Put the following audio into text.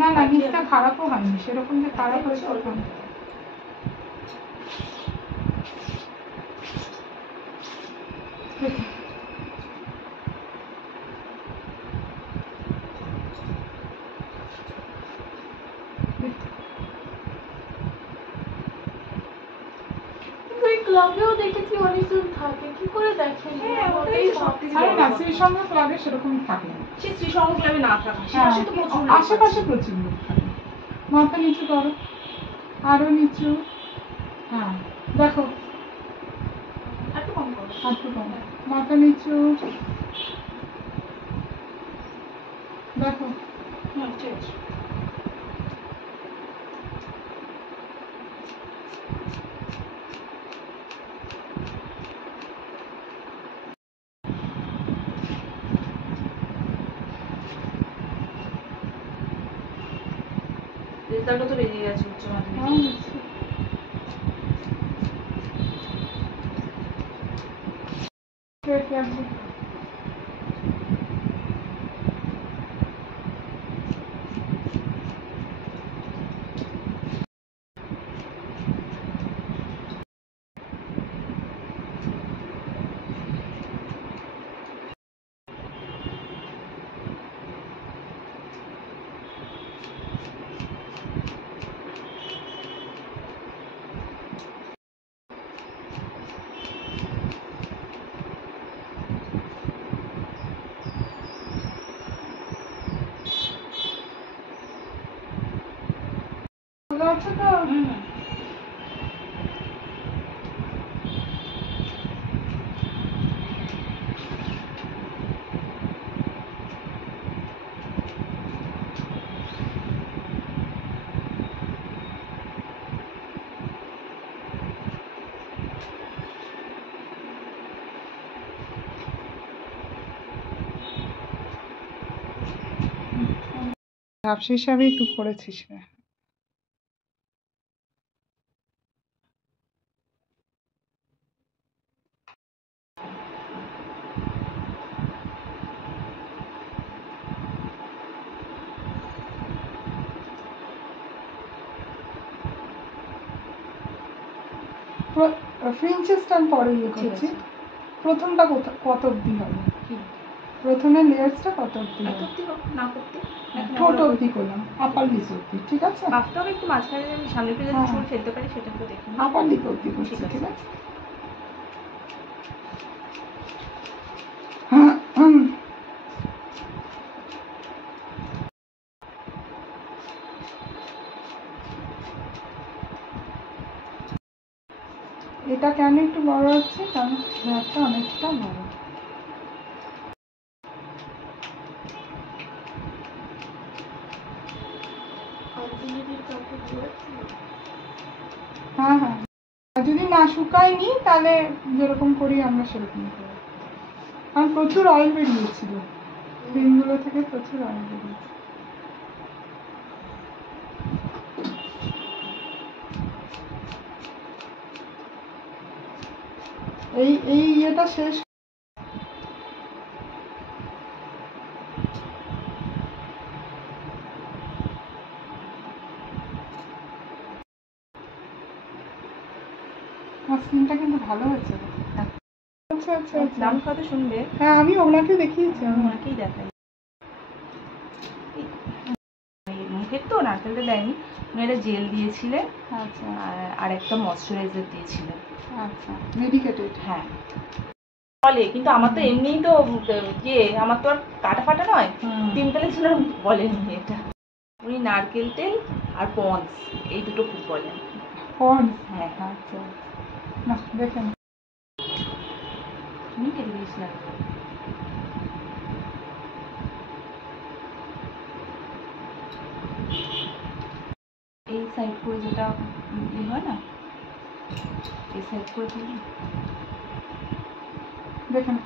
না না নিচটা খারাপও হয়নি, সেরকম যে খারাপ হয়েছে ওখানে। ক্লাবেও দেখেছি অনেকজন থাকে, কি করে দেখেন? আরে না, শ্রীসংঘ ক্লাবে সেরকম থাকে না। সে শ্রীসংঘ ক্লাবে না থাকে, আশেপাশে প্রচুর লোক থাকে। মাথা নিচু করো, আরো নিচু। হ্যাঁ দেখো, একটু কম করো, একটু কম, মাথা নিচু দেখো। ঠিক আছে। রেজাল্টও তো বেরিয়ে গেছে উচ্চ মাধ্যমিক। ঝাপসা হিসাবে একটু করেছিস। ফ্রিঞ্চেসটা আমি পরে ইয়ে করছি। প্রথমটা কত অবধি হবে? প্রথমে লেয়ার্সটা কত অবধি হবে? না করতে ঠোঁট অবধি করলাম, আপার লিপ অবধি, ঠিক আছে? বাস্তবে একটু মাঝখানে আমি সামনে পেয়ে যদি চুল ফেলতে পারি সেটা তো দেখুন। আপার লিপ অবধি করছি, ঠিক আছে? এটা কেন একটু বড় হচ্ছে? কারণ হেয়ারটা অনেকটা বড়। হ্যাঁ হ্যাঁ, আর যদি না শুকায়নি তাহলে যেরকম করি আমরা সেরকম করি। কারণ প্রচুর অয়েল বেরিয়েছিল, ক্রিমগুলো থেকে প্রচুর অয়েল বেরিয়েছে। এই ইয়েটা শেষ। স্কিনটা কিন্তু ভালো হয়েছে। আচ্ছা আচ্ছা আচ্ছা, দাম কত শুনবে? হ্যাঁ আমি ওনাকে দেখিয়েছি, ওনাকেই দেখাই। মুখের তো নারকেল তেল দেয়নি, এটা জেল দিয়েছিলেন। আচ্ছা, আর একটা ময়শ্চারাইজার দিয়েছিলেন। আচ্ছা মেডিকেটেড। হ্যাঁ বলে, কিন্তু আমার তো এমনিই তো আমার তো আর কাটা ফাটা নয়, পিম্পলের জন্য বলেননি এটা। উনি নারকেল তেল আর পন্স এই দুটো খুব বলেন। পন্স? হ্যাঁ আচ্ছা, না দেখেন তুমি কেটে দিয়েছিলাম। এই সাইড করে যেটা হয় না, এই সাইড করে দিই দেখেন।